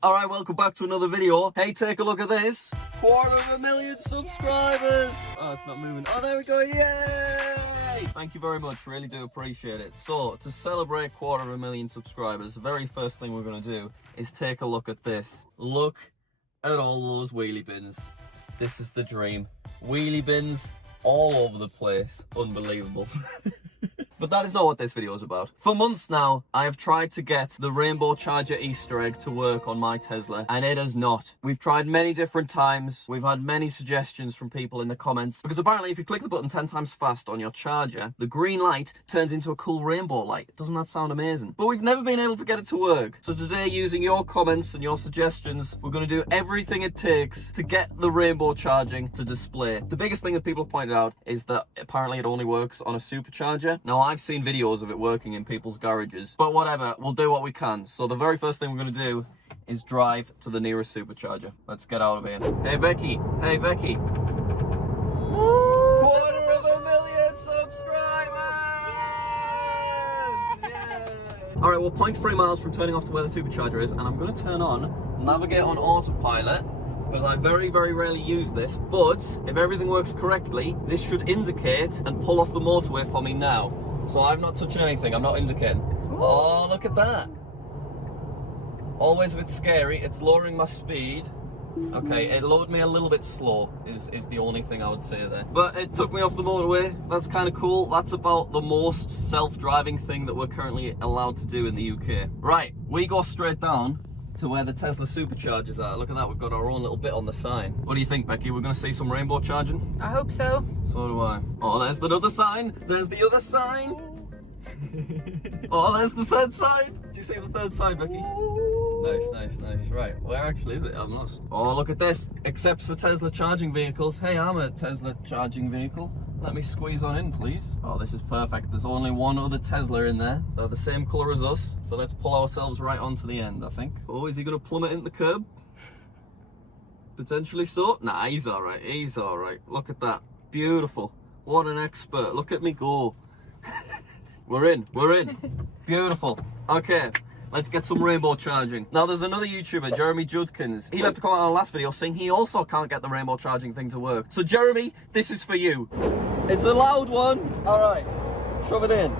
Alright, welcome back to another video. Hey, take a look at this. 250,000 subscribers. Oh, it's not moving. Oh, there we go. Yay! Thank you very much. Really do appreciate it. So, to celebrate 250,000 subscribers, the very first thing we're going to do is take a look at this. Look at all those wheelie bins. This is the dream. Wheelie bins all over the place. Unbelievable. But that is not what this video is about. For months now, I have tried to get the rainbow charger Easter egg to work on my Tesla, and it has not. We've tried many different times. We've had many suggestions from people in the comments, because apparently if you click the button 10 times fast on your charger, the green light turns into a cool rainbow light. Doesn't that sound amazing? But we've never been able to get it to work. So today, using your comments and your suggestions, we're going to do everything it takes to get the rainbow charging to display. The biggest thing that people have pointed out is that apparently it only works on a supercharger. Now, I've seen videos of it working in people's garages, but whatever, we'll do what we can. So the very first thing we're going to do is drive to the nearest supercharger. Let's get out of here. Hey Becky, hey Becky. 250,000 subscribers! Yay! Alright, we're 0.3 miles from turning off to where the supercharger is, and I'm going to turn on navigate on autopilot, because I very, very rarely use this, but if everything works correctly, this should indicate and pull off the motorway for me now. So I'm not touching anything, I'm not indicating. Ooh. Oh, look at that. Always a bit scary. It's lowering my speed. Okay, it lowered me a little bit slow, is the only thing I would say there. But it took me off the motorway. That's kind of cool. That's about the most self-driving thing that we're currently allowed to do in the UK. Right, we go straight down to where the Tesla superchargers are. Look at that, we've got our own little bit on the sign. What do you think, Becky? We're gonna see some rainbow charging? I hope so. So do I. Oh, there's the other sign. There's the other sign. Oh, there's the third sign. Do you see the third sign, Becky? Nice, nice, nice. Right, where actually is it? I'm lost. Oh, look at this. Except for Tesla charging vehicles. Hey, I'm a Tesla charging vehicle. Let me squeeze on in, please. Oh, this is perfect. There's only one other Tesla in there. They're the same colour as us. So let's pull ourselves right onto the end, I think. Oh, is he going to plummet into the curb? Potentially so. Nah, he's all right. He's all right. Look at that. Beautiful. What an expert. Look at me go. We're in. We're in. Beautiful. Okay. Let's get some rainbow charging. Now, there's another YouTuber, Jeremy Judkins. He left a comment on our last video saying he also can't get the rainbow charging thing to work. So, Jeremy, this is for you. It's a loud one. All right, shove it in.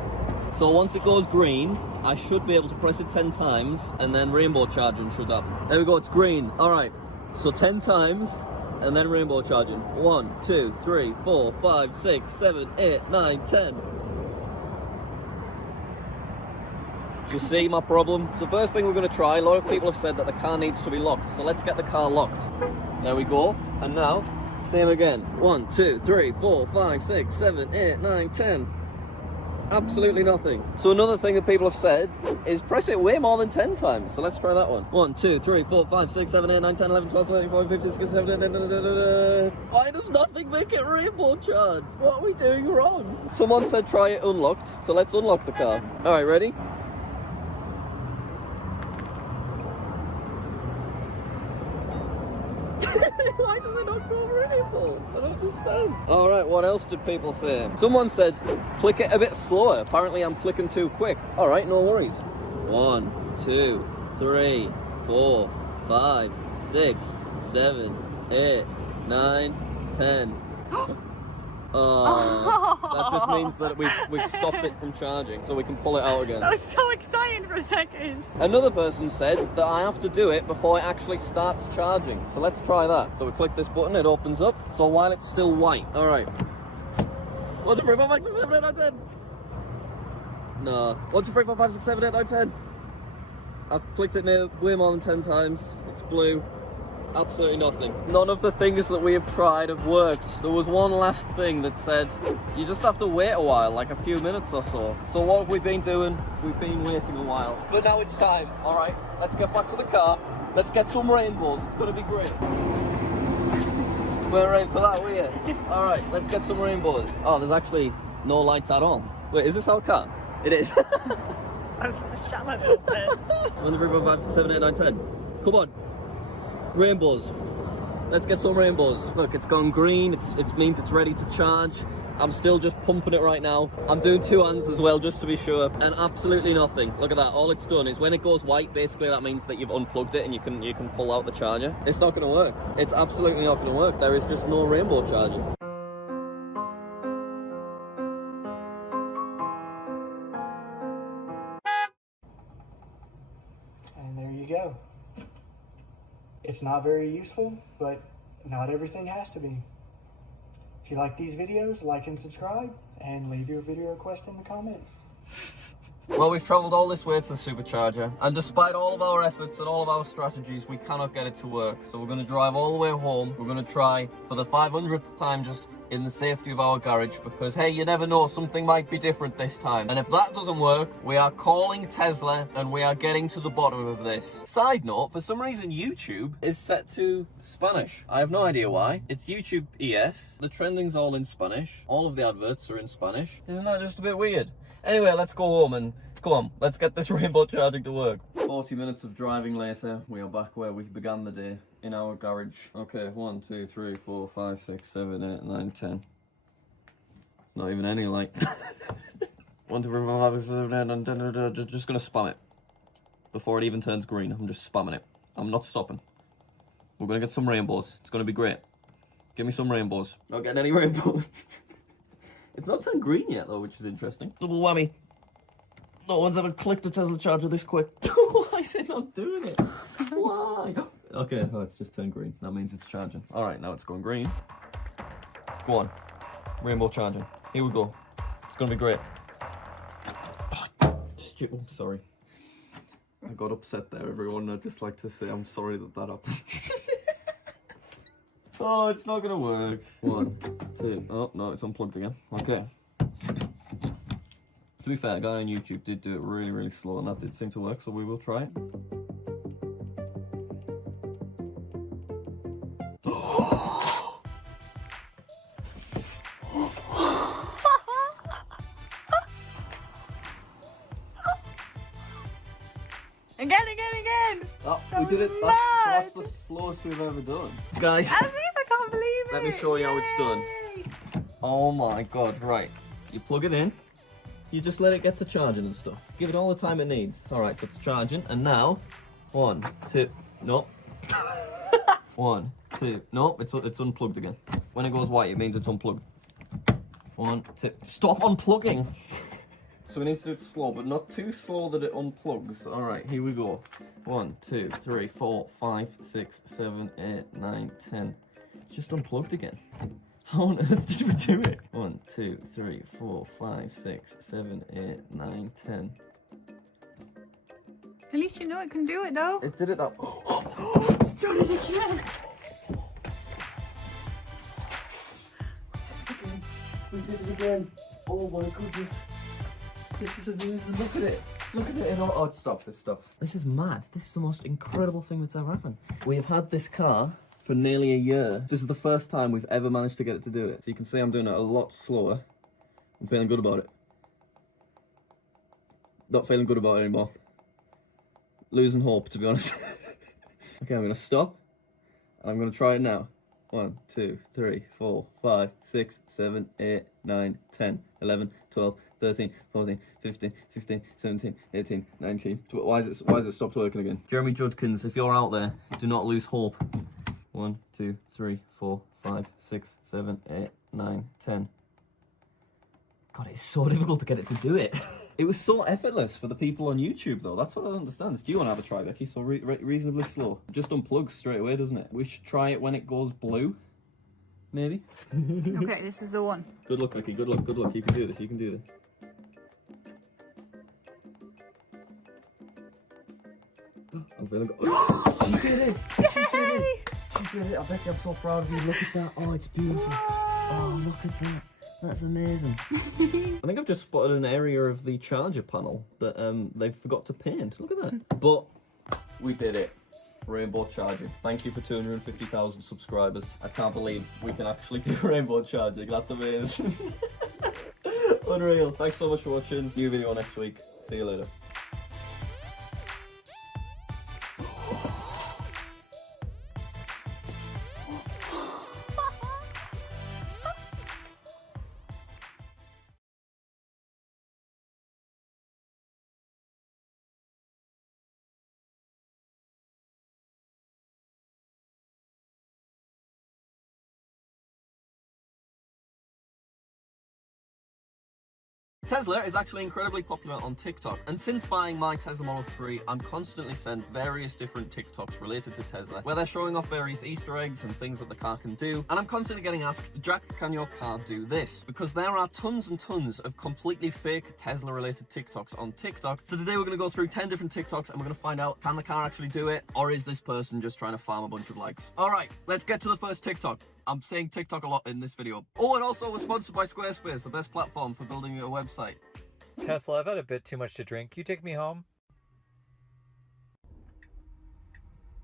So once it goes green, I should be able to press it 10 times, and then rainbow charging should happen. There we go, it's green. All right, so 10 times, and then rainbow charging. 1, 2, 3, 4, 5, 6, 7, 8, 9, 10. Do you see my problem? So first thing we're going to try, a lot of people have said that the car needs to be locked. So let's get the car locked. There we go. And now, same again. 1, 2, 3, 4, 5, 6, 7, 8, 9, 10. Absolutely nothing. So another thing that people have said is press it way more than 10 times. So let's try that one. 1, 2, 3, 4, 5, 6, 7, 8, 9, 10, 11, 12, 13, 14, 15, 16, 17, 18, Why does nothing make it rainbow charge? What are we doing wrong? Someone said try it unlocked. So let's unlock the car. All right, ready? Why does it not go rainbow? I don't understand. Alright, what else did people say? Someone said, click it a bit slower. Apparently I'm clicking too quick. Alright, no worries. 1, 2, 3, 4, 5, 6, 7, 8, 9, 10. That just means that we've stopped it from charging, so we can pull it out again. That was so exciting for a second. Another person said that I have to do it before it actually starts charging. So let's try that. So we click this button, it opens up. So while it's still white. Alright. 1, 2, 3, 4, 5, 6, 7, 8, 9, 10. No. 1, 2, 3, 4, 5, 6, 7, 8, 9, 10. I've clicked it way more than 10 times. It's blue. Absolutely nothing. None of the things that we have tried have worked. There was one last thing that said you just have to wait a while, like a few minutes or so. So what have we been doing? We've been waiting a while. But now it's time. All right, let's get back to the car. Let's get some rainbows. It's gonna be great. We're ready for that, were you? All right, let's get some rainbows. Oh, there's actually no lights at all. Wait, is this our car? It is. I was shut myself in. 1, 2, 3, 4, 5, 6, 7, 8, 9, 10. Come on. Rainbows. Let's get some rainbows. Look, it's gone green. It means it's ready to charge. I'm still just pumping it right now. I'm doing 2 hands as well, just to be sure. And absolutely nothing. Look at that. All it's done is when it goes white, basically that means that you've unplugged it and you can pull out the charger. It's not going to work. It's absolutely not going to work. There is just no rainbow charging. And there you go. It's not very useful, but not everything has to be. If you like these videos, like and subscribe, and leave your video request in the comments. Well, we've travelled all this way to the supercharger, and despite all of our efforts and all of our strategies, we cannot get it to work. So we're going to drive all the way home. We're going to try for the 500th time just in the safety of our garage, because hey, you never know, something might be different this time. And if that doesn't work, we are calling Tesla and we are getting to the bottom of this. Side note, for some reason YouTube is set to Spanish. I have no idea why. It's YouTube ES. The trending's all in Spanish. All of the adverts are in Spanish. Isn't that just a bit weird? Anyway, let's go home and come on, let's get this rainbow charging to work. 40 minutes of driving later, we are back where we began the day, in our garage. Okay, 1, 2, 3, 4, 5, 6, 7, 8, 9, 10. It's not even any light. 1, 2, 3, 4, 5, 6, 7, 8, 9, 10. Just gonna spam it. Before it even turns green, I'm just spamming it. I'm not stopping. We're gonna get some rainbows. It's gonna be great. Give me some rainbows. Not getting any rainbows. It's not turned green yet though, which is interesting. Double whammy. No one's ever clicked a Tesla charger this quick. Why is it not doing it? Why? Okay, oh, it's just turned green. That means it's charging. All right, now it's going green. Go on. Rainbow charging. Here we go. It's gonna be great. Oh, sorry. I got upset there, everyone. I'd just like to say I'm sorry that happened. Oh, it's not gonna work. 1, 2. Oh, no, it's unplugged again. Okay. To be fair, a guy on YouTube did do it really, really slow, and that did seem to work, so we will try it. Again! Oh, we did it. That's the slowest we've ever done. Guys, I can't believe it! let me show you how it's done. Oh my god, right. You plug it in. You just let it get to charging and stuff. Give it all the time it needs. Alright, so it's charging. And now, 1, 2, nope. 1, 2, nope, it's unplugged again. When it goes white, it means it's unplugged. 1, 2, stop unplugging! So we need to do it slow, but not too slow that it unplugs. Alright, here we go. 1, 2, 3, 4, 5, 6, 7, 8, 9, 10. It's just unplugged again. How on earth did we do it? 1, 2, 3, 4, 5, 6, 7, 8, 9, 10. At least you know it can do it though. It did it that. It's done it again! We did it again. Oh my goodness. This is amazing. Look at it. Look at it. Oh, it's stopped. It's stopped. This is mad. This is the most incredible thing that's ever happened. We have had this car for nearly a year. This is the first time we've ever managed to get it to do it. So you can see I'm doing it a lot slower. I'm feeling good about it. Not feeling good about it anymore. Losing hope, to be honest. Okay, I'm going to stop. And I'm going to try it now. 1, 2, 3, 4, 5, 6, 7, 8, 9, 10, 11, 12, 13, 14, 15, 16, 17, 18, 19. Why is it stopped working again? Jeremy Judkins, if you're out there, do not lose hope. 1, 2, 3, 4, 5, 6, 7, 8, 9, 10. God, it's so difficult to get it to do it. It was so effortless for the people on YouTube, though. That's what I don't understand. Do you want to have a try, Becky? So reasonably slow. Just unplugs straight away, doesn't it? We should try it when it goes blue. Maybe? Okay, this is the one. Good luck, Becky. Good luck, good luck. You can do this, you can do this. I'm feeling good. She did it! She did it! She did it! I bet you I'm so proud of you. Look at that. Oh, it's beautiful. Oh, look at that. That's amazing. I think I've just spotted an area of the charger panel that they've forgot to paint. Look at that. But we did it. Rainbow charging. Thank you for 250,000 subscribers. I can't believe we can actually do rainbow charging. That's amazing. Unreal. Thanks so much for watching. New video next week. See you later. Tesla is actually incredibly popular on TikTok, and since buying my Tesla Model 3, I'm constantly sent various different TikToks related to Tesla, where they're showing off various Easter eggs and things that the car can do, and I'm constantly getting asked, Jack, can your car do this? Because there are tons and tons of completely fake Tesla-related TikToks on TikTok. So today we're going to go through 10 different TikToks, and we're going to find out, can the car actually do it, or is this person just trying to farm a bunch of likes? Alright, let's get to the first TikTok. I'm saying TikTok a lot in this video. Oh, and also we're sponsored by Squarespace, the best platform for building a website. Tesla, I've had a bit too much to drink. Can you take me home?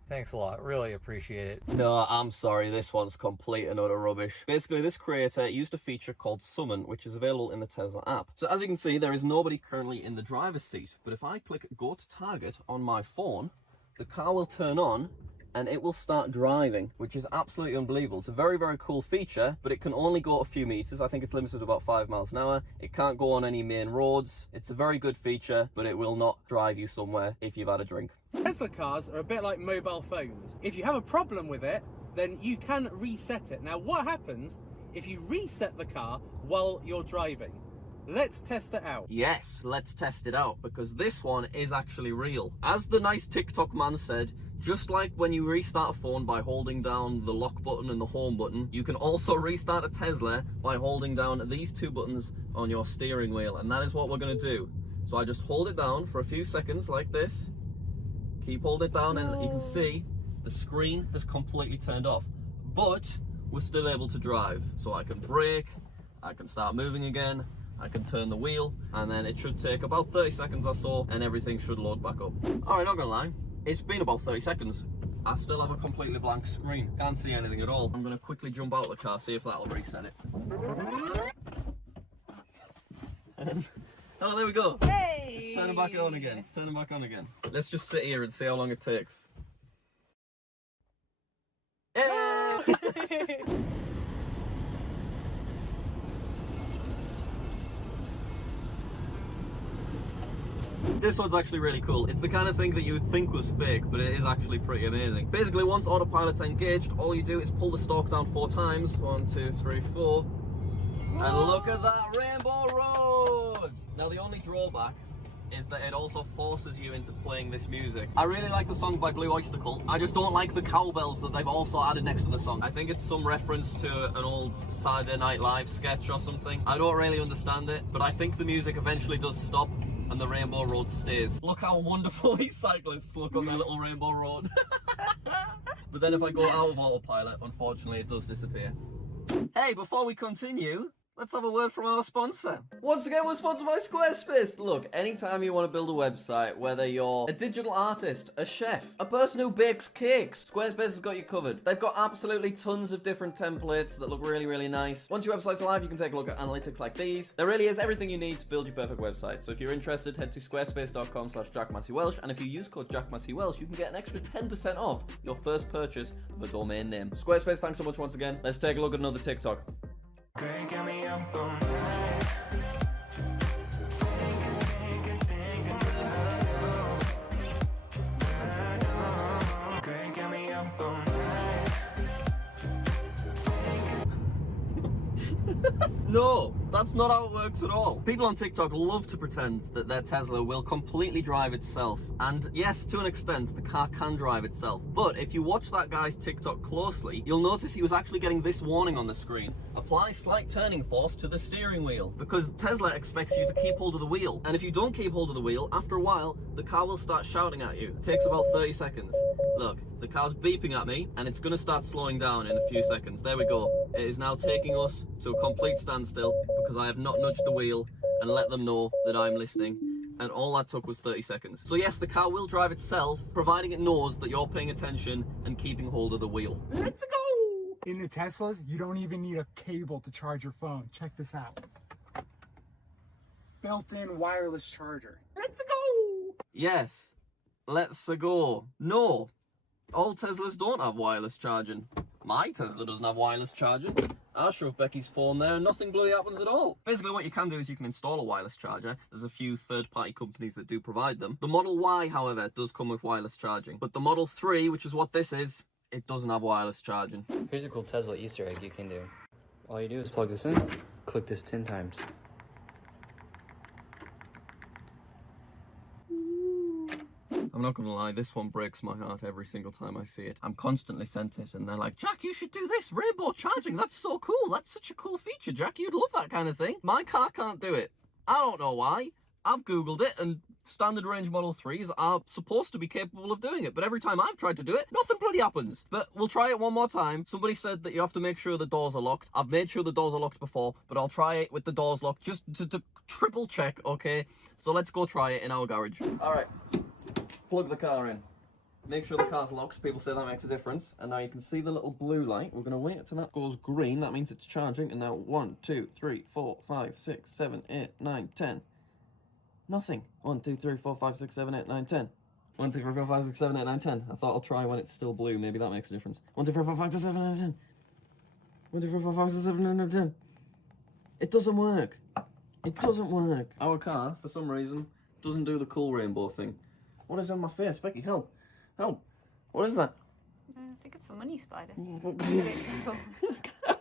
Thanks a lot. Really appreciate it. No, I'm sorry. This one's complete and utter rubbish. Basically, this creator used a feature called Summon, which is available in the Tesla app. So as you can see, there is nobody currently in the driver's seat. But if I click Go to Target on my phone, the car will turn on and it will start driving, which is absolutely unbelievable. It's a very, very cool feature, but it can only go a few meters. I think it's limited to about 5 miles an hour. It can't go on any main roads. It's a very good feature, but it will not drive you somewhere if you've had a drink. Tesla cars are a bit like mobile phones. If you have a problem with it, then you can reset it. Now, what happens if you reset the car while you're driving? Let's test it out. Yes, let's test it out, because this one is actually real. As the nice TikTok man said, just like when you restart a phone by holding down the lock button and the home button, you can also restart a Tesla by holding down these two buttons on your steering wheel, and that is what we're going to do. So I just hold it down for a few seconds like this, keep holding it down, and you can see the screen has completely turned off, but we're still able to drive. So I can brake, I can start moving again, I can turn the wheel, and then it should take about 30 seconds or so and everything should load back up. Alright, not gonna lie, it's been about 30 seconds. I still have a completely blank screen. Can't see anything at all. I'm going to quickly jump out of the car, see if that'll reset it. Oh, there we go. Hey! It's turning back on again. It's turning back on again. Let's just sit here and see how long it takes. Hey! This one's actually really cool. It's the kind of thing that you would think was fake, but it is actually pretty amazing. Basically, once autopilot's engaged, all you do is pull the stalk down 4 times. 1, 2, 3, 4. And look at that, Rainbow Road! Now, the only drawback is that it also forces you into playing this music. I really like the song by Blue Oyster Cult. I just don't like the cowbells that they've also added next to the song. I think it's some reference to an old Saturday Night Live sketch or something. I don't really understand it, but I think the music eventually does stop and the Rainbow Road stays. Look how wonderful these cyclists look on their little Rainbow Road. But then if I go out of autopilot, unfortunately it does disappear. Hey, before we continue, let's have a word from our sponsor. Once again, we're sponsored by Squarespace. Look, anytime you want to build a website, whether you're a digital artist, a chef, a person who bakes cakes, Squarespace has got you covered. They've got absolutely tons of different templates that look really, really nice. Once your website's live, you can take a look at analytics like these. There really is everything you need to build your perfect website. So if you're interested, head to squarespace.com/JackMasseyWelsh, and if you use code JackMasseyWelsh, you can get an extra 10% off your first purchase of a domain name. Squarespace, thanks so much once again. Let's take a look at another TikTok. Girl, got me up all night. Thinking girl, got me up all night. No, that's not how it works at all. People on TikTok love to pretend that their Tesla will completely drive itself. And yes, to an extent, the car can drive itself. But if you watch that guy's TikTok closely, you'll notice he was actually getting this warning on the screen. Apply slight turning force to the steering wheel. Because Tesla expects you to keep hold of the wheel. And if you don't keep hold of the wheel, after a while, the car will start shouting at you. It takes about 30 seconds. Look, the car's beeping at me, and it's gonna start slowing down in a few seconds. There we go. It is now taking us to a complete standstill because I have not nudged the wheel and let them know that I'm listening. And all that took was 30 seconds. So yes, the car will drive itself, providing it knows that you're paying attention and keeping hold of the wheel. Let's go! In the Teslas, you don't even need a cable to charge your phone. Check this out. Built-in wireless charger. Let's go! Yes, let's go. No, all Teslas don't have wireless charging. My Tesla doesn't have wireless charging. I shove Becky's phone there and nothing bloody happens at all. Basically what you can do is you can install a wireless charger. There's a few third-party companies that do provide them. The Model Y, however, does come with wireless charging. But the Model 3, which is what this is, it doesn't have wireless charging. Here's a cool Tesla Easter egg you can do. All you do is plug this in, click this 10 times. I'm not gonna lie, this one breaks my heart every single time I see it. I'm constantly sent it, and they're like, Jack, you should do this, rainbow charging, that's so cool, that's such a cool feature, Jack, you'd love that kind of thing. My car can't do it. I don't know why. I've Googled it, and standard range Model 3s are supposed to be capable of doing it, but every time I've tried to do it, nothing bloody happens. But we'll try it one more time. Somebody said that you have to make sure the doors are locked. I've made sure the doors are locked before, but I'll try it with the doors locked just to triple check, okay? So let's go try it in our garage. All right, plug the car in. Make sure the car's locked. People say that makes a difference. And now you can see the little blue light. We're going to wait until that goes green. That means it's charging. And now 1, 2, 3, 4, 5, 6, 7, 8, 9, 10. Nothing. 1, 2, 3, 4, 5, 6, 7, 8, 9, 10. 1, 2, 3, 4, 5, 6, 7, 8, 9, 10. I thought I'll try when it's still blue. Maybe that makes a difference. 1, 2, 3, 4, 5, 6, 7, 8, 9, 10. 1, 2, 3, 4, 5, 6, 7, 8, 9, 10. It doesn't work. It doesn't work. Our car, for some reason, doesn't do the cool rainbow thing. What is on my face? Becky, help. Help. What is that? I think it's a money spider.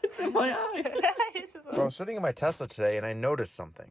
It's in my eye. So I was sitting in my Tesla today and I noticed something.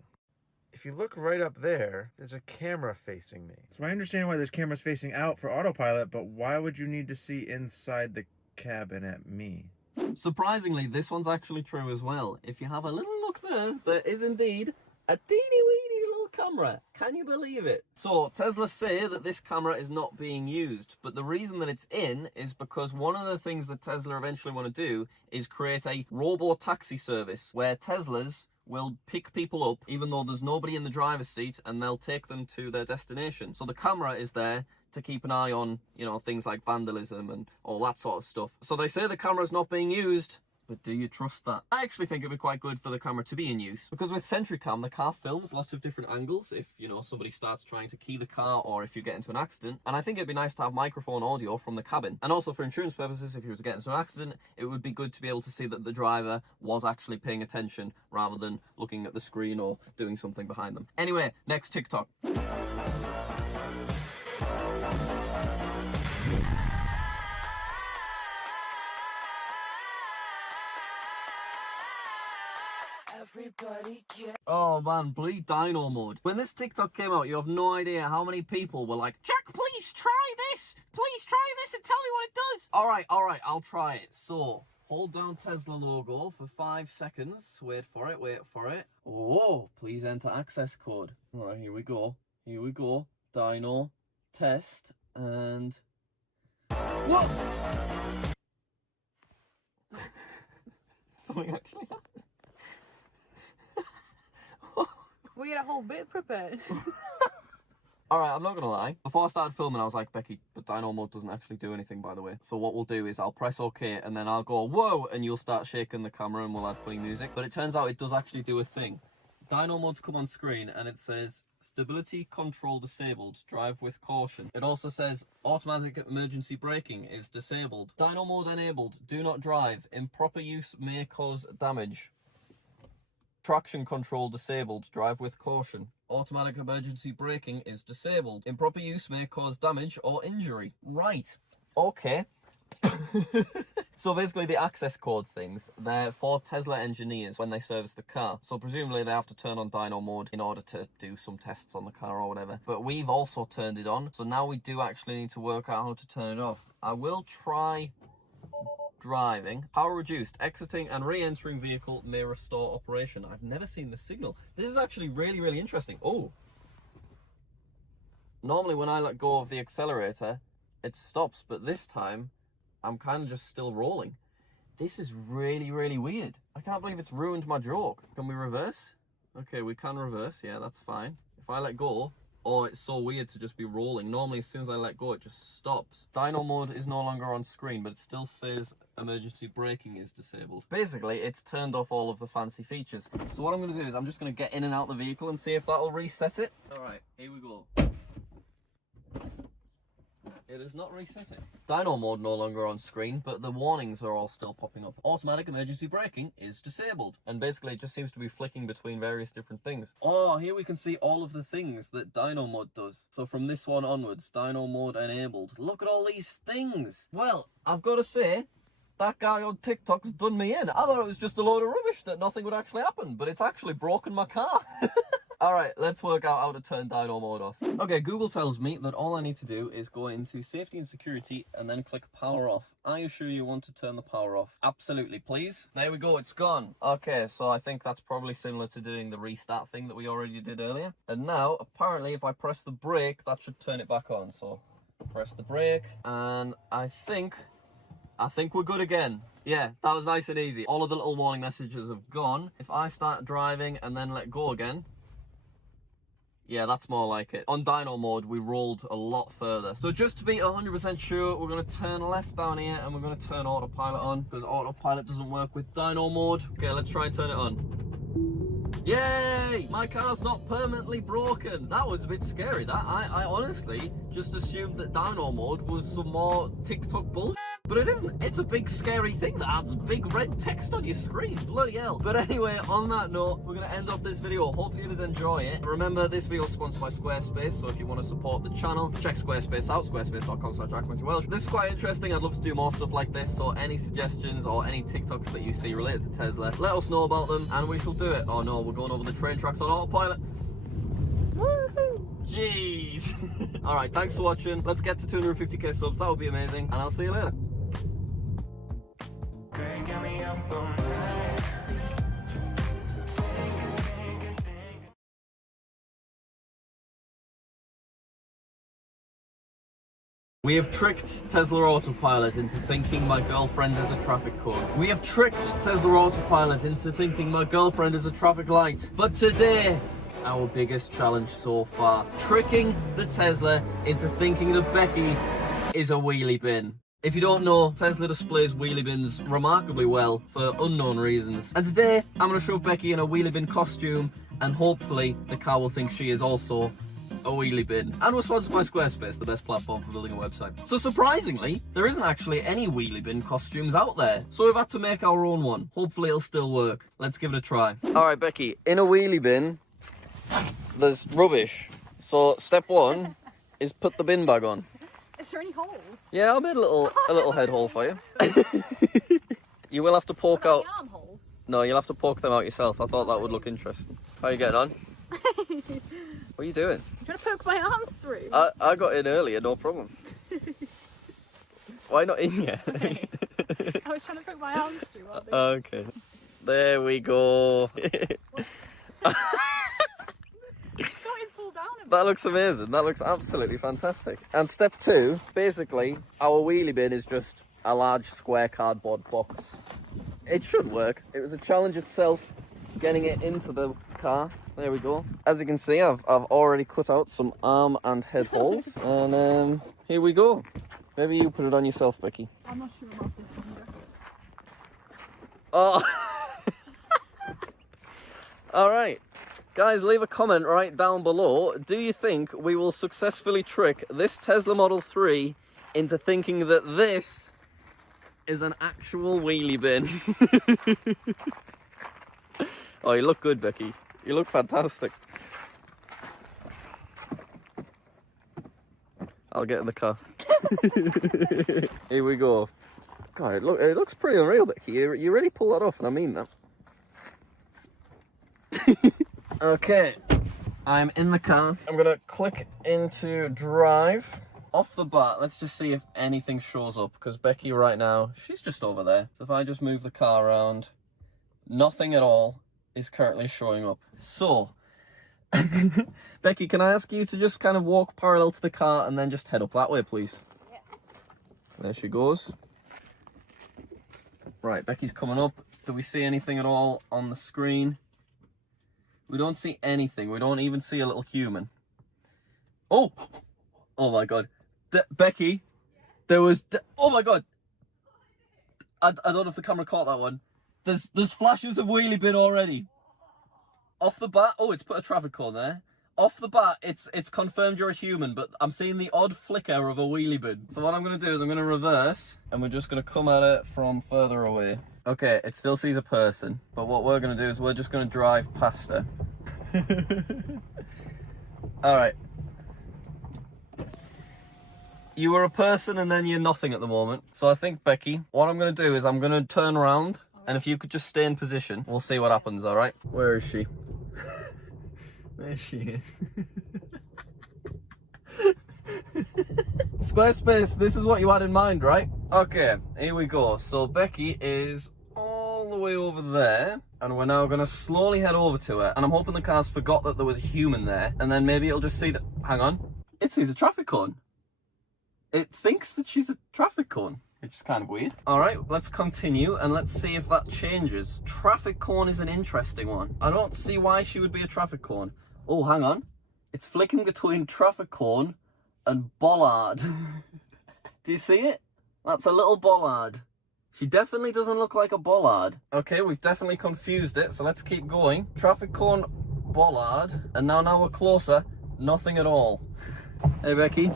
If you look right up there, there's a camera facing me. So I understand why there's cameras facing out for autopilot, but why would you need to see inside the cabin at me? Surprisingly, this one's actually true as well. If you have a little look there, there is indeed a teeny-weeny little camera. Can you believe it? So, Tesla say that this camera is not being used, but the reason that it's in is because one of the things that Tesla eventually want to do is create a robo-taxi service where Teslas will pick people up even though there's nobody in the driver's seat, and they'll take them to their destination. So the camera is there to keep an eye on, you know, things like vandalism and all that sort of stuff. So they say the camera's not being used, but do you trust that? I actually think it'd be quite good for the camera to be in use, because with SentryCam, the car films lots of different angles if, you know, somebody starts trying to key the car or if you get into an accident. And I think it'd be nice to have microphone audio from the cabin. And also for insurance purposes, if you were to get into an accident, it would be good to be able to see that the driver was actually paying attention rather than looking at the screen or doing something behind them. Anyway, next TikTok. Oh man, bleed dino mode. When this TikTok came out, you have no idea how many people were like, Jack, please try this! Please try this and tell me what it does! Alright, I'll try it. So, hold down Tesla logo for 5 seconds. Wait for it. Oh, please enter access code. Alright, here we go. Dino, test, and... Whoa! Something actually happened. We had a whole bit prepared. Alright, I'm not gonna lie. Before I started filming, I was like, Becky, but Dino mode doesn't actually do anything, by the way. So what we'll do is I'll press OK, and then I'll go, whoa, and you'll start shaking the camera and we'll have funny music. But it turns out it does actually do a thing. Dino mode's come on screen, and it says, stability control disabled, drive with caution. It also says, automatic emergency braking is disabled. Dino mode enabled, do not drive. Improper use may cause damage. Traction control disabled, drive with caution. Automatic emergency braking is disabled. Improper use may cause damage or injury. Right. Okay. So basically the access code things, they're for Tesla engineers when they service the car. So presumably they have to turn on dyno mode in order to do some tests on the car or whatever. But we've also turned it on, so now we do actually need to work out how to turn it off. I will try driving. Power reduced. Exiting and re-entering vehicle may restore operation. I've never seen the signal. This is actually really interesting. Oh. Normally when I let go of the accelerator, it stops, but this time I'm kind of just still rolling. This is really weird. I can't believe it's ruined my joke. Can we reverse? Okay, we can reverse. Yeah, that's fine. If I let go, oh, it's so weird to just be rolling. Normally, as soon as I let go, it just stops. Dyno mode is no longer on screen, but it still says emergency braking is disabled. Basically, it's turned off all of the fancy features. So what I'm going to do is I'm just going to get in and out the vehicle and see if that'll reset it. All right, here we go. It is not resetting. Dyno mode no longer on screen, but the warnings are all still popping up. Automatic emergency braking is disabled. And basically it just seems to be flicking between various different things. Oh, here we can see all of the things that dyno mode does. So from this one onwards, dyno mode enabled. Look at all these things. Well, I've got to say, that guy on TikTok's done me in. I thought it was just a load of rubbish that nothing would actually happen, but it's actually broken my car. All right, let's work out how to turn dyno mode off. Okay, Google tells me that all I need to do is go into safety and security and then click power off. Are you sure you want to turn the power off? Absolutely, please. There we go, it's gone. Okay, so I think that's probably similar to doing the restart thing that we already did earlier. And now, apparently, if I press the brake, that should turn it back on. So press the brake, and I think we're good again. Yeah, that was nice and easy. All of the little warning messages have gone. If I start driving and then let go again, yeah, that's more like it. On dyno mode, we rolled a lot further. So just to be 100% sure, we're going to turn left down here and we're going to turn autopilot on, because autopilot doesn't work with dyno mode. Okay, let's try and turn it on. Yay! My car's not permanently broken. That was a bit scary. That I honestly just assumed that dyno mode was some more TikTok bullshit. But it isn't. It's a big scary thing that adds big red text on your screen. Bloody hell. But anyway, on that note, we're going to end off this video. Hope you did enjoy it. Remember, this video is sponsored by Squarespace, so if you want to support the channel, check Squarespace out, squarespace.com/JackSucksAtLife. This is quite interesting. I'd love to do more stuff like this, so any suggestions or any TikToks that you see related to Tesla, let us know about them and we shall do it. Oh no, we're going over the train tracks on autopilot. Woohoo! Jeez. Alright, thanks for watching. Let's get to 250k subs. That would be amazing. And I'll see you later. Girl, got me up all night. We have tricked Tesla Autopilot into thinking my girlfriend is a traffic cone. We have tricked Tesla Autopilot into thinking my girlfriend is a traffic light. But today, our biggest challenge so far, tricking the Tesla into thinking that Becky is a wheelie bin. If you don't know, Tesla displays wheelie bins remarkably well for unknown reasons. And today, I'm going to shove Becky in a wheelie bin costume, and hopefully the car will think she is also a wheelie bin. And we're sponsored by Squarespace, the best platform for building a website. So surprisingly, there isn't actually any wheelie bin costumes out there. So we've had to make our own one. Hopefully it'll still work. Let's give it a try. All right, Becky, in a wheelie bin, there's rubbish. So step one is put the bin bag on. Is there any holes? Yeah, I made a little head hole for you. You will have to poke out. Armholes? No, you'll have to poke them out yourself. I thought that would look interesting. How are you getting on? What are you doing? I'm trying to poke my arms through. I got in earlier, no problem. Why not in yet? I was trying to poke my arms through. Okay. There we go. That looks amazing. That looks absolutely fantastic. And step two, basically, our wheelie bin is just a large square cardboard box. It should work. It was a challenge itself, getting it into the car. There we go. As you can see, I've already cut out some arm and head holes. And here we go. Maybe you put it on yourself, Becky. I'm not sure about this one. Oh. All right. Guys, leave a comment right down below. Do you think we will successfully trick this Tesla Model 3 into thinking that this is an actual wheelie bin? Oh, you look good, Becky. You look fantastic. I'll get in the car. Here we go. God, it looks pretty unreal, Becky. You really pull that off, and I mean that. Okay, I'm in the car. I'm gonna click into drive. Off the bat, let's just see if anything shows up, because Becky right now, she's just over there. So if I just move the car around, nothing at all is currently showing up. So, Becky, can I ask you to just kind of walk parallel to the car and then just head up that way, please? Yeah. There she goes. Right, Becky's coming up. Do we see anything at all on the screen? We don't see anything. We don't even see a little human. Oh! Oh my god. Becky, there was... oh my god! I don't know if the camera caught that one. There's flashes of wheelie bin already. Off the bat... oh, it's put a traffic cone there. Off the bat, it's confirmed you're a human, but I'm seeing the odd flicker of a wheelie bin. So what I'm going to do is I'm going to reverse, and we're just going to come at it from further away. Okay, it still sees a person, but what we're going to do is we're just going to drive past her. Alright. You were a person and then you're nothing at the moment. So I think, Becky, what I'm going to do is I'm going to turn around, and if you could just stay in position, we'll see what happens, alright? Where is she? There she is. Squarespace, this is what you had in mind, right? Okay, here we go. So Becky is all the way over there, and we're now gonna slowly head over to her, and I'm hoping the car's forgot that there was a human there, and then maybe it'll just see that, hang on, it sees a traffic cone. It thinks that she's a traffic cone, which is kind of weird. All right, let's continue and let's see if that changes. Traffic cone is an interesting one. I don't see why she would be a traffic cone. Oh, hang on. It's flicking between traffic cone and bollard. Do you see it? That's a little bollard. She definitely doesn't look like a bollard. Okay, we've definitely confused it, so let's keep going. Traffic cone, bollard, and now we're closer. Nothing at all. Hey, Becky.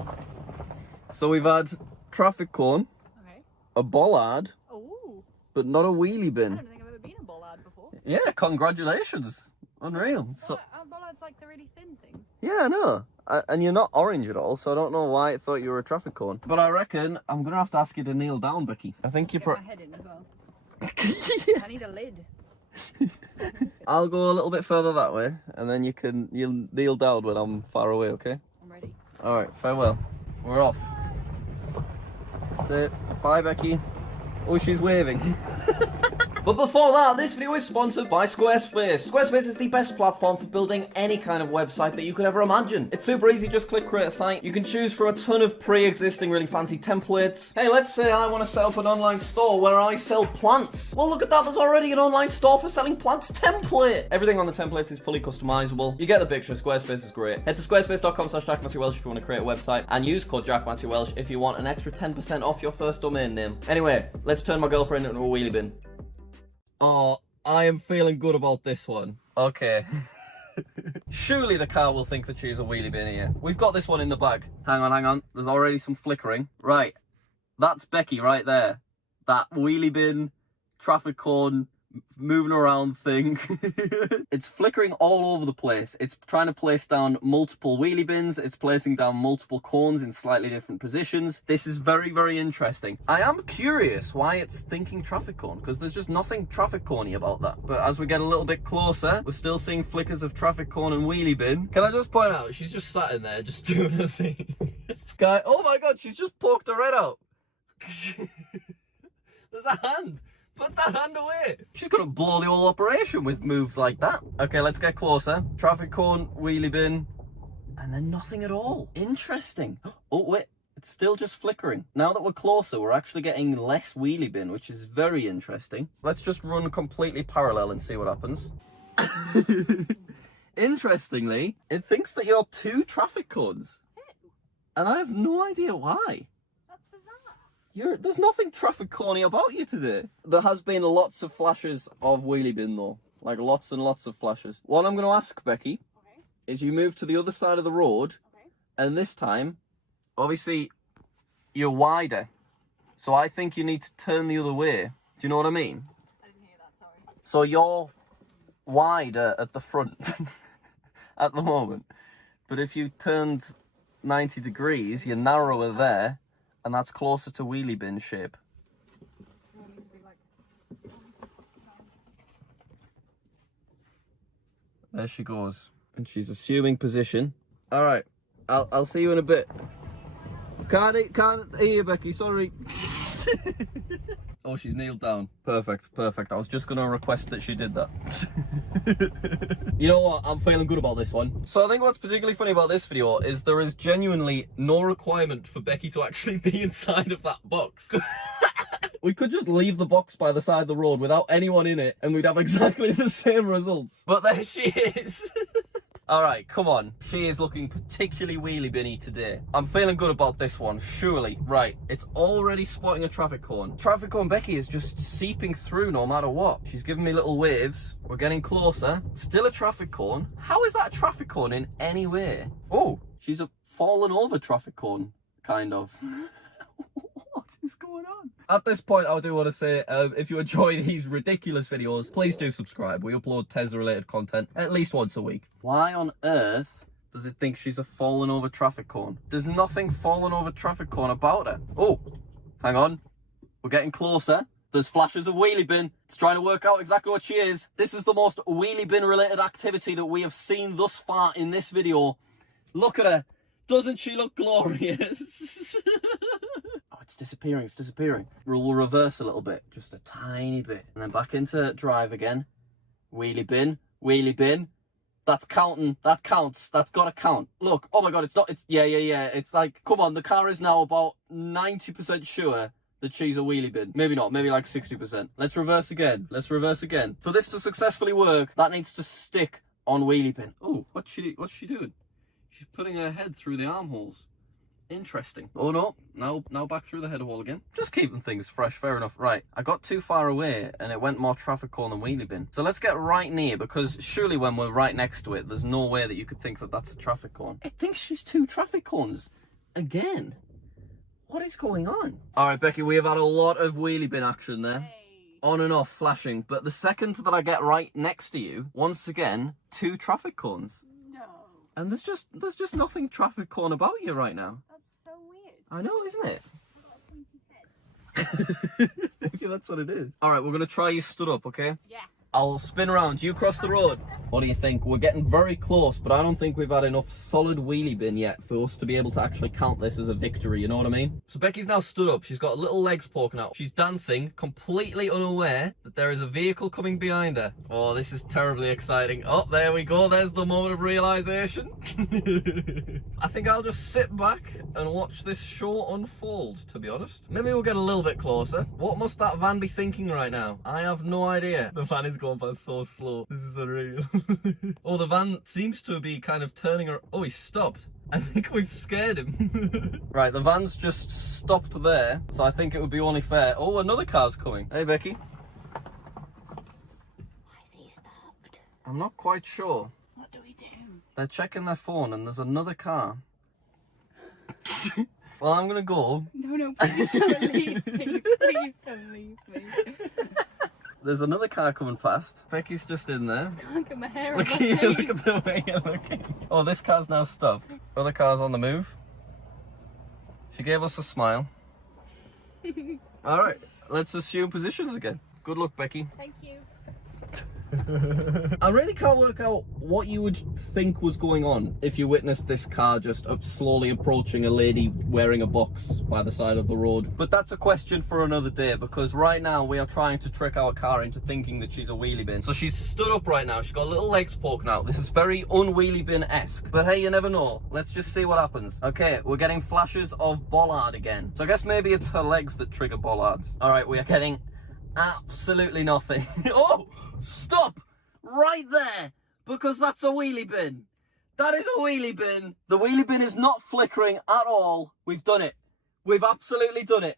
So we've had traffic cone, Okay. a bollard, Oh. but not a wheelie I bin. don't think I've ever been a bollard before. Yeah, congratulations. Unreal. So, Bollard's like the really thin thing. yeah, I know. And you're not orange at all, so I don't know why it thought you were a traffic cone. But I reckon I'm going to have to ask you to kneel down, Becky. I think you're Get my head in as well. Yeah. I need a lid. I'll go a little bit further that way, and then you'll kneel down when I'm far away, okay? I'm ready. All right, farewell. We're off. That's it. Bye, Becky. Oh, she's waving. But before that, this video is sponsored by Squarespace. Squarespace is the best platform for building any kind of website that you could ever imagine. It's super easy, just click create a site. You can choose from a ton of pre-existing really fancy templates. Hey, let's say I want to set up an online store where I sell plants. Well, look at that, there's already an online store for selling plants template. Everything on the templates is fully customizable. You get the picture, Squarespace is great. Head to squarespace.com/JackMatthewWelsh if you want to create a website, and use code JackMatthewWelsh if you want an extra 10% off your first domain name. Anyway, let's turn my girlfriend into a wheelie bin. Oh, I am feeling good about this one. Okay. Surely the car will think that she's a wheelie bin here. We've got this one in the bag. Hang on. There's already some flickering. Right. That's Becky right there. That wheelie bin, traffic cone, moving around thing. It's flickering all over the place. It's trying to place down multiple wheelie bins. It's placing down multiple cones in slightly different positions. This is very, very interesting. I am curious why it's thinking traffic cone, because there's just nothing traffic coney about that. But as we get a little bit closer, we're still seeing flickers of traffic cone and wheelie bin. Can I just point out, she's just sat in there, just doing her thing. Guy, oh my God, she's just poked her head out. There's a hand. Put that hand away. She's gonna blow the whole operation with moves like that. Okay, let's get closer. Traffic cone, wheelie bin, and then nothing at all. Interesting. Oh, wait. It's still just flickering. Now that we're closer, we're actually getting less wheelie bin, which is very interesting. Let's just run completely parallel and see what happens. Interestingly, it thinks that you're two traffic cones. And I have no idea why. There's nothing traffic corny about you today. There has been lots of flashes of wheelie bin though. Like lots and lots of flashes. What I'm going to ask, Becky, is you move to the other side of the road. And this time, obviously, you're wider. So I think you need to turn the other way. Do you know what I mean? I didn't hear that, sorry. So you're wider at the front at the moment. But if you turned 90 degrees, you're narrower there. And that's closer to wheelie bin shape. There she goes. And she's assuming position. All right. I'll see you in a bit. Can't hear you, Becky. Sorry. Oh, she's kneeled down. Perfect. I was just going to request that she did that. You know what? I'm feeling good about this one. So I think what's particularly funny about this video is there is genuinely no requirement for Becky to actually be inside of that box. We could just leave the box by the side of the road without anyone in it and we'd have exactly the same results. But there she is. All right, come on. She is looking particularly wheelie binny today. I'm feeling good about this one, surely. Right, it's already spotting a traffic cone. Traffic cone Becky is just seeping through no matter what. She's giving me little waves. We're getting closer. Still a traffic cone. How is that a traffic cone in any way? Oh, she's a fallen over traffic cone, kind of. What is going on? At this point, I do want to say, if you enjoy these ridiculous videos, please do subscribe. We upload Tesla-related content at least once a week. Why on earth does it think she's a fallen over traffic cone? There's nothing fallen over traffic cone about her. Oh, hang on. We're getting closer. There's flashes of wheelie bin. It's trying to work out exactly what she is. This is the most wheelie bin related activity that we have seen thus far in this video. Look at her. Doesn't she look glorious? Oh, it's disappearing, it's disappearing. We'll reverse a little bit, just a tiny bit. And then back into drive again. Wheelie bin, wheelie bin. That's counting, that counts, that's gotta count. Look, oh my god, it's not, it's, yeah. It's like, come on, the car is now about 90% sure that she's a wheelie bin. Maybe not, maybe like 60%. Let's reverse again, let's reverse again. For this to successfully work, that needs to stick on wheelie bin. Oh, what's she doing? She's putting her head through the armholes. Interesting. Oh no, now back through the head hole again. Just keeping things fresh, fair enough. Right, I got too far away and it went more traffic cone than wheelie bin. So let's get right near, because surely when we're right next to it, there's no way that you could think that that's a traffic cone. I think she's 2 traffic cones. Again. What is going on? All right, Becky, we have had a lot of wheelie bin action there. Hey. On and off flashing, but the second that I get right next to you, once again, 2 traffic cones. No. And there's just nothing traffic cone about you right now. That's so weird. I know, isn't it? I've got a pointy head. Maybe that's what it is. All right, we're gonna try you stood up, okay? Yeah. I'll spin around. You cross the road. What do you think? We're getting very close, but I don't think we've had enough solid wheelie bin yet for us to be able to actually count this as a victory, you know what I mean? So Becky's now stood up. She's got little legs poking out. She's dancing, completely unaware that there is a vehicle coming behind her. Oh, this is terribly exciting. Oh, there we go. There's the moment of realization. I think I'll just sit back and watch this show unfold, to be honest. Maybe we'll get a little bit closer. What must that van be thinking right now? I have no idea. The van is going past so slow. This is unreal. Oh, the van seems to be kind of turning around. Oh, he stopped. I think we've scared him. Right, the van's just stopped there, so I think it would be only fair. Oh, another car's coming. Hey, Becky. Why is he stopped? I'm not quite sure. What do we do? They're checking their phone and there's another car. Well, I'm gonna go. No, please don't leave me. Please don't leave me. There's another car coming past. Becky's just in there. Look at my hair on Look my at you, face. look at the way you're looking. Oh, this car's now stopped. Other car's on the move. She gave us a smile. All right, let's assume positions again. Good luck, Becky. Thank you. I really can't work out what you would think was going on if you witnessed this car just slowly approaching a lady wearing a box by the side of the road. But that's a question for another day, because right now we are trying to trick our car into thinking that she's a wheelie bin. So she's stood up right now. She's got little legs poking out. This is very un-wheelie bin-esque. But hey, you never know. Let's just see what happens. Okay, we're getting flashes of bollard again. So I guess maybe it's her legs that trigger bollards. All right, we are getting absolutely nothing. Oh! Stop right there, because that's a wheelie bin. That is a wheelie bin. The wheelie bin is not flickering at all. We've done it. We've absolutely done it.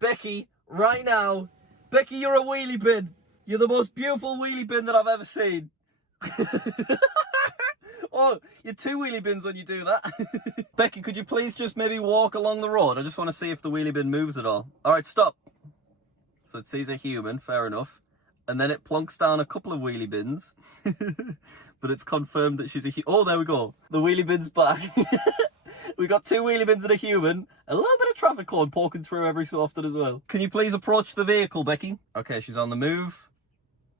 Becky, right now, Becky, you're a wheelie bin. You're the most beautiful wheelie bin that I've ever seen. Oh, you're 2 wheelie bins when you do that. Becky, could you please just maybe walk along the road? I just want to see if the wheelie bin moves at all. All right, stop. So it sees a human, fair enough. And then it plonks down a couple of wheelie bins. But it's confirmed that she's a oh, there we go. The wheelie bin's back. We got 2 wheelie bins and a human. A little bit of traffic cone poking through every so often as well. Can you please approach the vehicle, Becky? Okay, she's on the move.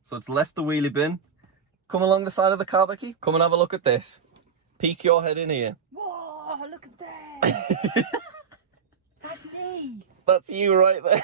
So it's left the wheelie bin. Come along the side of the car, Becky. Come and have a look at this. Peek your head in here. Whoa, look at that. That's me. That's you right there.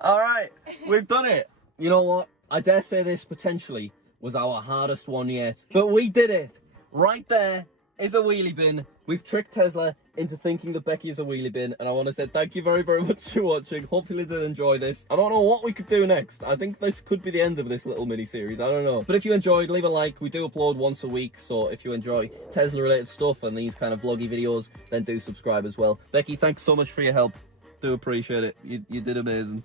All right, we've done it. You know what? I dare say this potentially was our hardest one yet. But we did it. Right there is a wheelie bin. We've tricked Tesla into thinking that Becky is a wheelie bin. And I want to say thank you very, very much for watching. Hopefully you did enjoy this. I don't know what we could do next. I think this could be the end of this little mini-series. I don't know. But if you enjoyed, leave a like. We do upload once a week. So if you enjoy Tesla-related stuff and these kind of vloggy videos, then do subscribe as well. Becky, thanks so much for your help. Do appreciate it. You did amazing.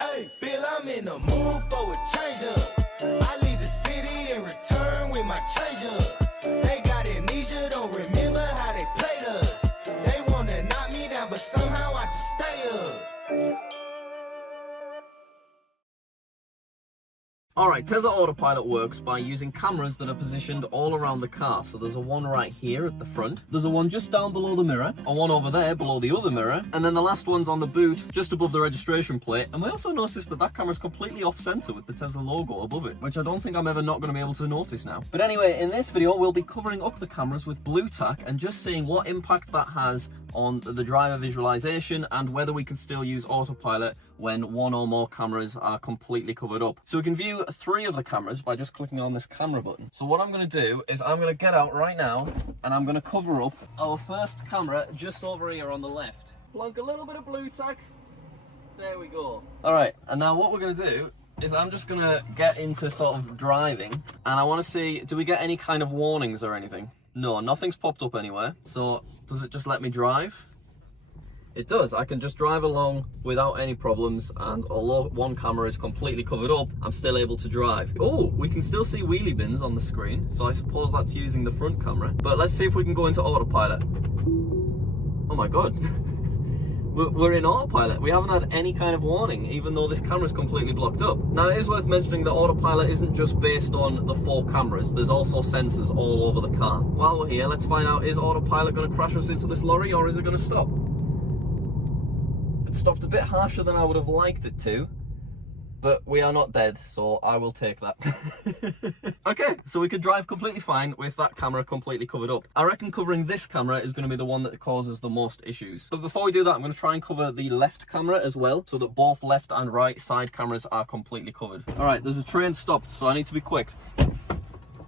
Hey, Bill, I'm in the mood for a change up. I leave the city and return with my change up. They got amnesia, don't remember how they played us. They wanna knock me down, but somehow I just stay up. Alright, Tesla Autopilot works by using cameras that are positioned all around the car. So there's a one right here at the front, there's a one just down below the mirror, a one over there below the other mirror, and then the last one's on the boot just above the registration plate. And we also noticed that that camera's completely off center with the Tesla logo above it, which I don't think I'm ever not going to be able to notice now. But anyway, in this video we'll be covering up the cameras with blue tack and just seeing what impact that has on the driver visualization and whether we can still use autopilot when one or more cameras are completely covered up. So we can view 3 of the cameras by just clicking on this camera button. So what I'm going to do is I'm going to get out right now and I'm going to cover up our first camera just over here on the left. Plunk a little bit of blue tack. There we go. Alright, and now what we're going to do is I'm just going to get into sort of driving and I want to see, do we get any kind of warnings or anything? No, nothing's popped up anywhere. So does it just let me drive? It does. I can just drive along without any problems, and although one camera is completely covered up, I'm still able to drive. Oh, we can still see wheelie bins on the screen, so I suppose that's using the front camera. But let's see if we can go into autopilot. Oh my god. We're in autopilot. We haven't had any kind of warning, even though this camera's completely blocked up. Now, it is worth mentioning that autopilot isn't just based on the 4 cameras. There's also sensors all over the car. While we're here, let's find out, is autopilot going to crash us into this lorry, or is it going to stop? It stopped a bit harsher than I would have liked it to, but we are not dead, so I will take that. Okay, so we could drive completely fine with that camera completely covered up. I reckon covering this camera is going to be the one that causes the most issues. But before we do that, I'm going to try and cover the left camera as well, so that both left and right side cameras are completely covered. Alright, there's a train stopped, so I need to be quick.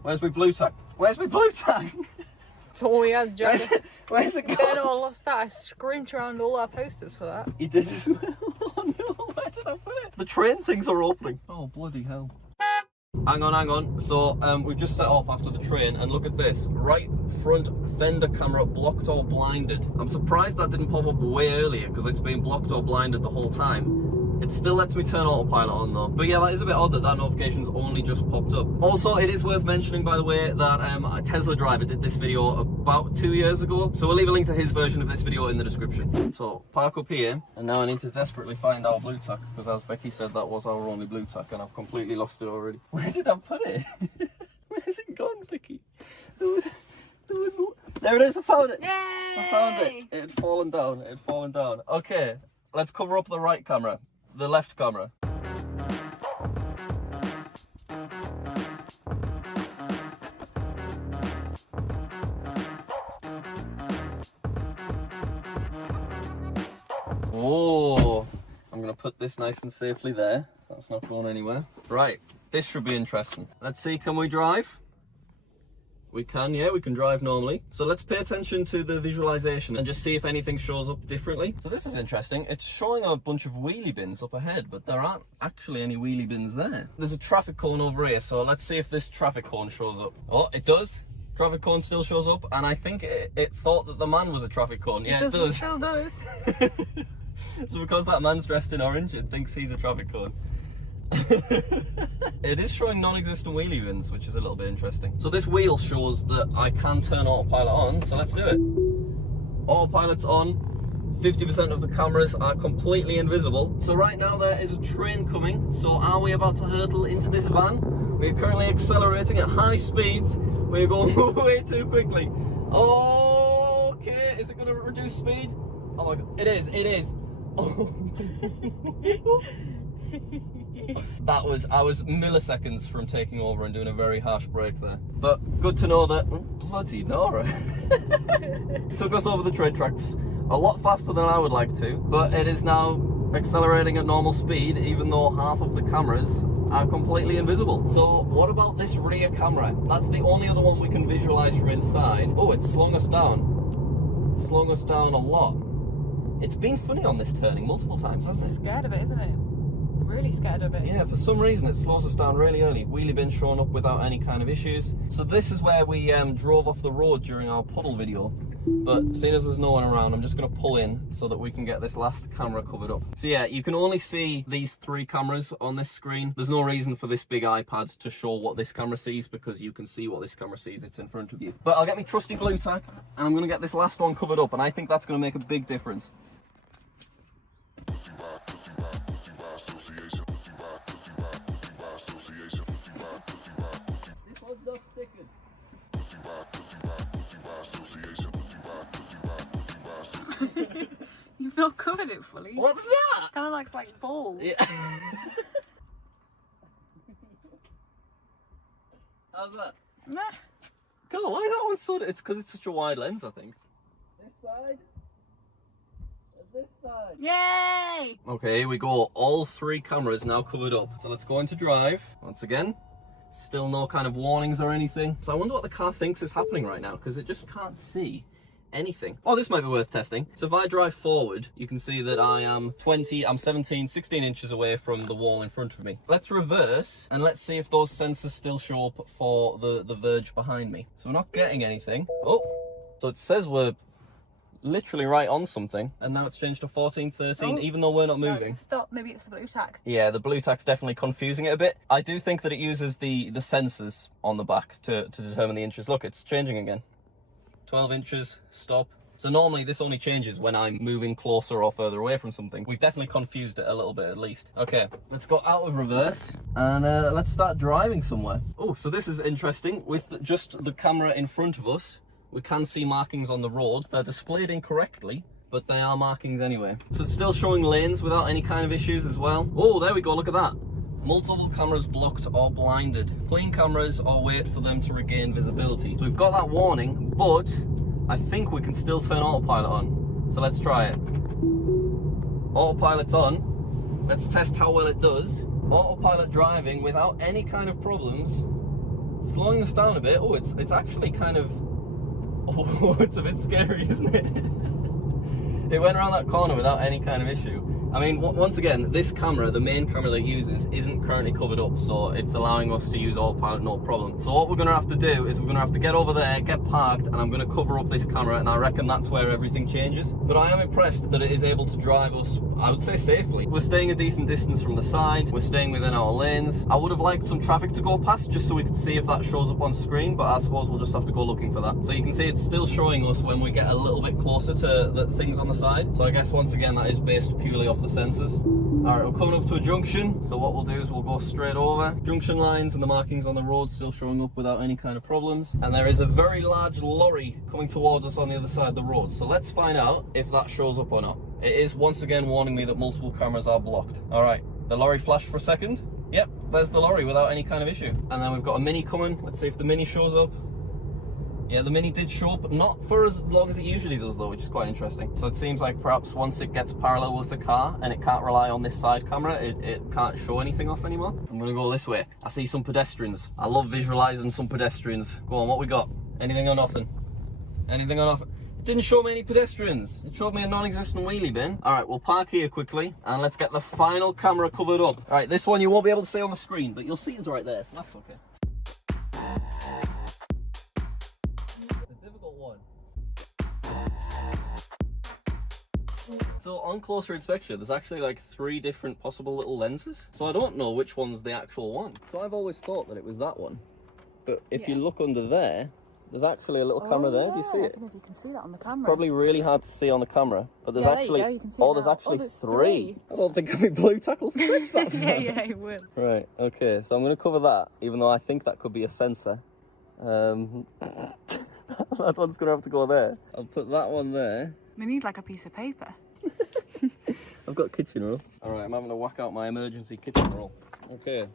Where's my blue tack? Where's my blue tack? That's all we had, Joe. Where's it Then gone? I lost that. I screamed around all our posters for that. You did as well. Oh no, where did I put it? The train things are opening. Oh, bloody hell. Hang on. So, we've just set off after the train, and look at this. Right front fender camera blocked or blinded. I'm surprised that didn't pop up way earlier, because it's been blocked or blinded the whole time. It still lets me turn autopilot on though. But yeah, that is a bit odd that notification's only just popped up. Also, it is worth mentioning, by the way, that a Tesla driver did this video about 2 years ago. So we'll leave a link to his version of this video in the description. So, park up here. And now I need to desperately find our blue tack, because as Becky said, that was our only blue tack, and I've completely lost it already. Where did I put it? Where's it gone, Becky? There it is, I found it! Yay! I found it. It had fallen down. It had fallen down. Okay, let's cover up the right camera. The left camera. Oh, I'm gonna put this nice and safely there. That's not going anywhere. Right, this should be interesting. Let's see, can we drive? We can, yeah, we can drive normally. So let's pay attention to the visualization and just see if anything shows up differently. So this is interesting. It's showing a bunch of wheelie bins up ahead, but there aren't actually any wheelie bins there. There's a traffic cone over here, so let's see if this traffic cone shows up. Oh, it does. Traffic cone still shows up, and I think it thought that the man was a traffic cone. Yeah, it does. It still does. So because that man's dressed in orange, it thinks he's a traffic cone. It is showing non-existent wheelie bins, which is a little bit interesting. So this wheel shows that I can turn autopilot on, so let's do it. Autopilot's on. 50% of the cameras are completely invisible. So right now there is a train coming. So are we about to hurtle into this van? We're currently accelerating at high speeds. We're going way too quickly. Okay, is it going to reduce speed? Oh my god, it is. Oh. I was milliseconds from taking over and doing a very harsh brake there. But good to know that, oh, bloody Nora. Took us over the train tracks a lot faster than I would like to, but it is now accelerating at normal speed, even though half of the cameras are completely invisible. So what about this rear camera? That's the only other one we can visualize from inside. Oh, it's slowing us down. It's slowing us down a lot. It's been funny on this turning multiple times, hasn't it? Scared of it, isn't it? Really scared of it. Yeah, for some reason it slows us down really early. Wheelie bin showing up without any kind of issues. So this is where we drove off the road during our puddle video. But seeing as there's no one around, I'm just going to pull in so that we can get this last camera covered up. So yeah, you can only see these 3 cameras on this screen. There's no reason for this big iPad to show what this camera sees, because you can see what this camera sees. It's in front of you. But I'll get my trusty blue tack and I'm going to get this last one covered up, and I think that's going to make a big difference. Association. one's not sticking. You've not covered it fully. What's that? Kind of looks like balls. Yeah. How's that? Nah. God, why is that one so... It's because it's such a wide lens, I think. This side. And this side. Yay! Okay, here we go. All 3 cameras now covered up. So let's go into drive. Once again, still no kind of warnings or anything. So I wonder what the car thinks is happening right now, because it just can't see anything. Oh, this might be worth testing. So if I drive forward, you can see that I'm 16 inches away from the wall in front of me. Let's reverse and let's see if those sensors still show up for the verge behind me. So we're not getting anything. Oh, so it says we're literally right on something, and now it's changed to 14, 13, even though we're not No, moving. it's a stop. Maybe it's the blue tack. Yeah, the blue tack's definitely confusing it a bit. I do think that it uses the sensors on the back to determine the inches. Look, it's changing again. 12 inches, stop. So normally this only changes when I'm moving closer or further away from something. We've definitely confused it a little bit at least. Okay, let's go out of reverse and let's start driving somewhere. Oh, so this is interesting. With just the camera in front of us, we can see markings on the road. They're displayed incorrectly, but they are markings anyway. So it's still showing lanes without any kind of issues as well. Oh, there we go, look at that. Multiple cameras blocked or blinded. Clean cameras or wait for them to regain visibility. So we've got that warning, but I think we can still turn autopilot on. So let's try it. Autopilot's on. Let's test how well it does. Autopilot driving without any kind of problems. Slowing us down a bit. Oh, it's actually kind of... Oh, it's a bit scary, isn't it? It went around that corner without any kind of issue. I mean, once again, this camera, the main camera that it uses, isn't currently covered up, so it's allowing us to use autopilot no problem. So what we're going to have to do is we're going to have to get over there, get parked, and I'm going to cover up this camera, and I reckon that's where everything changes. But I am impressed that it is able to drive us, I would say, safely. We're staying a decent distance from the side, we're staying within our lanes. I would have liked some traffic to go past, just so we could see if that shows up on screen, but I suppose we'll just have to go looking for that. So you can see it's still showing us when we get a little bit closer to the things on the side. So I guess, once again, that is based purely off the sensors. Alright, we're coming up to a junction, so what we'll do is we'll go straight over. Junction lines and the markings on the road still showing up without any kind of problems. And there is a very large lorry coming towards us on the other side of the road. So let's find out if that shows up or not. It is once again warning me that multiple cameras are blocked. Alright, the lorry flashed for a second. Yep, there's the lorry without any kind of issue. And then we've got a Mini coming. Let's see if the Mini shows up. Yeah, the Mini did show up, not for as long as it usually does though, which is quite interesting. So it seems like perhaps once it gets parallel with the car and it can't rely on this side camera, it can't show anything off anymore. I'm gonna go this way. I see some pedestrians. I love visualizing some pedestrians. Go on, what we got? Anything or nothing? Anything or nothing? It didn't show me any pedestrians. It showed me a non-existent wheelie bin. All right, we'll park here quickly and let's get the final camera covered up. All right, this one you won't be able to see on the screen, but you'll see it's right there, so that's okay. So on closer inspection, there's actually like 3 different possible little lenses. So I don't know which one's the actual one. So I've always thought that it was that one. But if you look under there, there's actually a little camera there. Do you see it? I don't know if you can see that on the camera. Probably really hard to see on the camera. But there's actually, there you go, you can see there's that. actually there's 3. I don't think any blue tackle stretch that far. yeah, it will. Right, okay, so I'm going to cover that, even though I think that could be a sensor. That one's going to have to go there. I'll put that one there. We need like a piece of paper. I've got kitchen roll. All right, I'm having to whack out my emergency kitchen roll. Okay,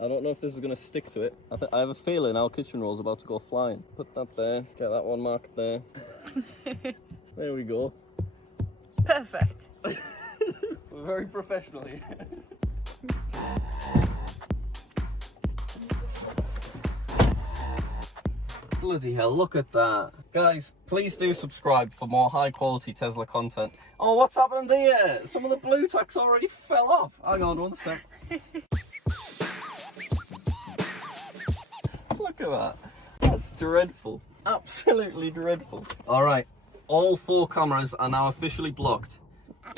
I don't know if this is going to stick to it. I have a feeling our kitchen roll's about to go flying. Put that there, get that one marked there. There we go. Perfect. We're very professional here. Bloody hell, look at that. Guys, please do subscribe for more high quality Tesla content. Oh, what's happened here? Some of the blue tacks already fell off. Hang on one sec. Look at that. That's dreadful. Absolutely dreadful. All right, all 4 cameras are now officially blocked. I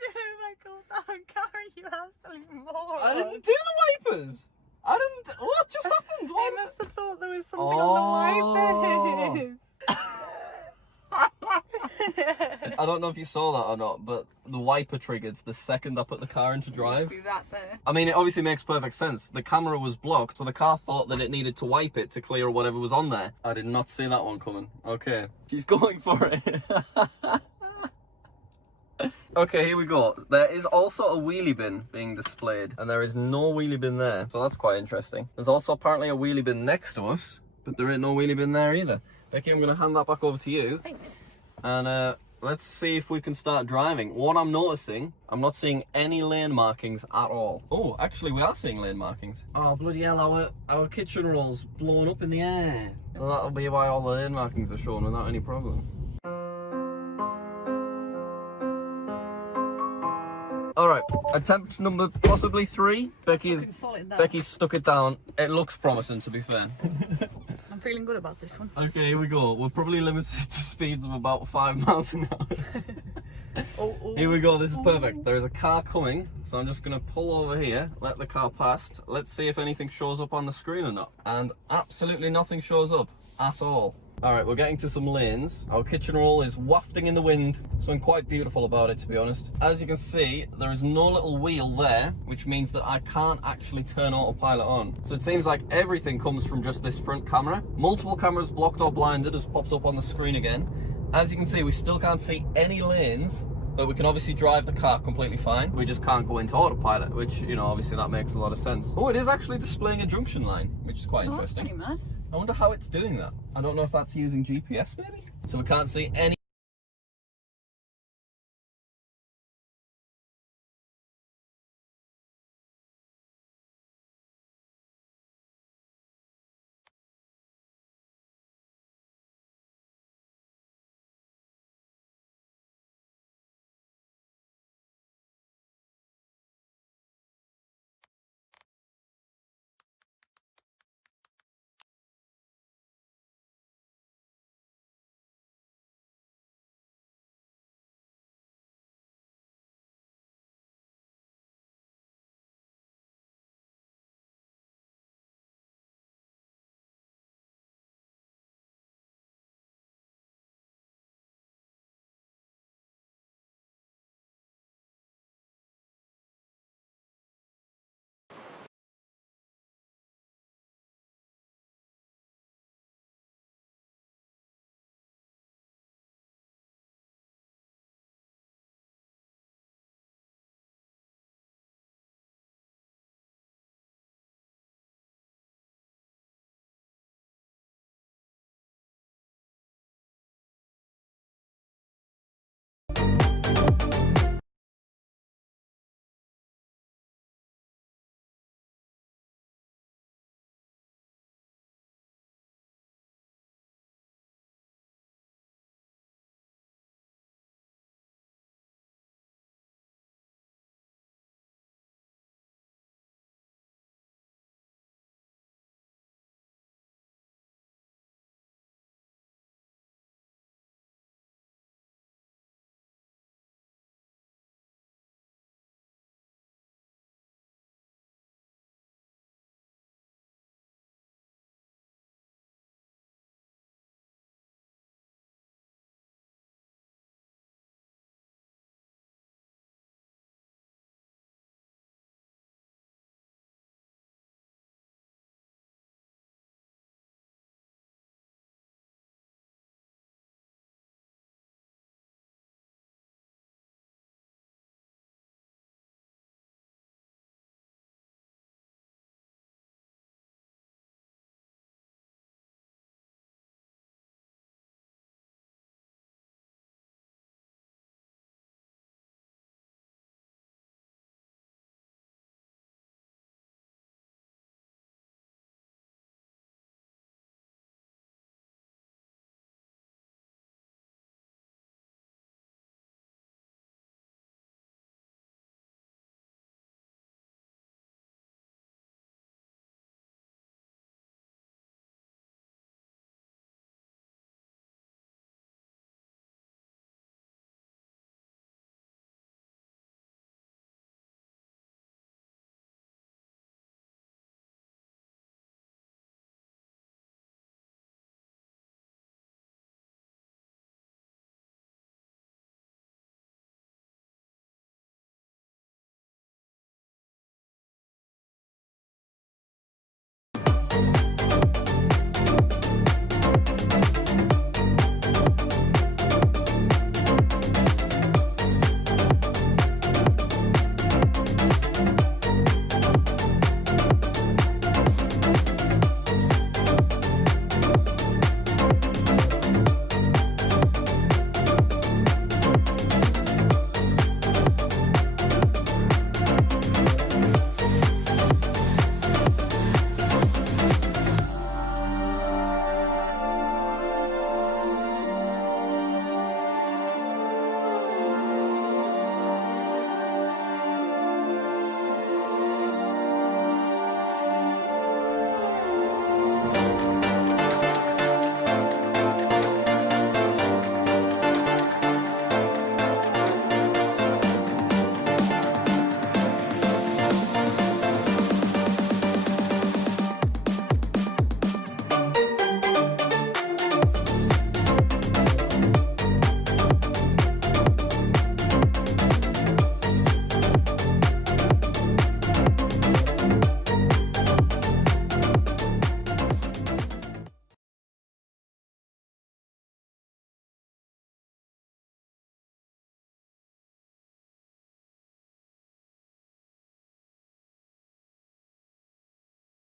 don't know if I called that on camera, you absolute moron. I didn't do the wipers. I didn't. What just happened? I must have thought there was something on the wipers. I don't know if you saw that or not, but the wiper triggered the second I put the car into drive. Must be that there. I mean, it obviously makes perfect sense. The camera was blocked, so the car thought that it needed to wipe it to clear whatever was on there. I did not see that one coming. Okay, she's going for it. Okay, here we go. There is also a wheelie bin being displayed, and there is no wheelie bin there, so that's quite interesting. There's also apparently a wheelie bin next to us, but there ain't no wheelie bin there either. Becky, I'm going to hand that back over to you. Thanks. And let's see if we can start driving. What I'm noticing, I'm not seeing any lane markings at all. Oh, actually we are seeing lane markings. Oh, bloody hell, our kitchen roll's blown up in the air. So that'll be why all the lane markings are shown without any problem. Alright, attempt number possibly 3. Becky's stuck it down. It looks promising, to be fair. I'm feeling good about this one. Okay, here we go. We're probably limited to speeds of about 5 miles an hour. Here we go, this is perfect. There is a car coming, so I'm just going to pull over here, let the car past. Let's see if anything shows up on the screen or not. And absolutely nothing shows up at all. Alright, we're getting to some lanes. Our kitchen roll is wafting in the wind. Something quite beautiful about it, to be honest. As you can see, there is no little wheel there, which means that I can't actually turn autopilot on. So it seems like everything comes from just this front camera. Multiple cameras blocked or blinded has popped up on the screen again. As you can see, we still can't see any lanes, but we can obviously drive the car completely fine. We just can't go into autopilot, which, you know, obviously that makes a lot of sense. Oh, it is actually displaying a junction line, which is quite interesting. That's pretty mad. I wonder how it's doing that. I don't know if that's using GPS maybe? So we can't see any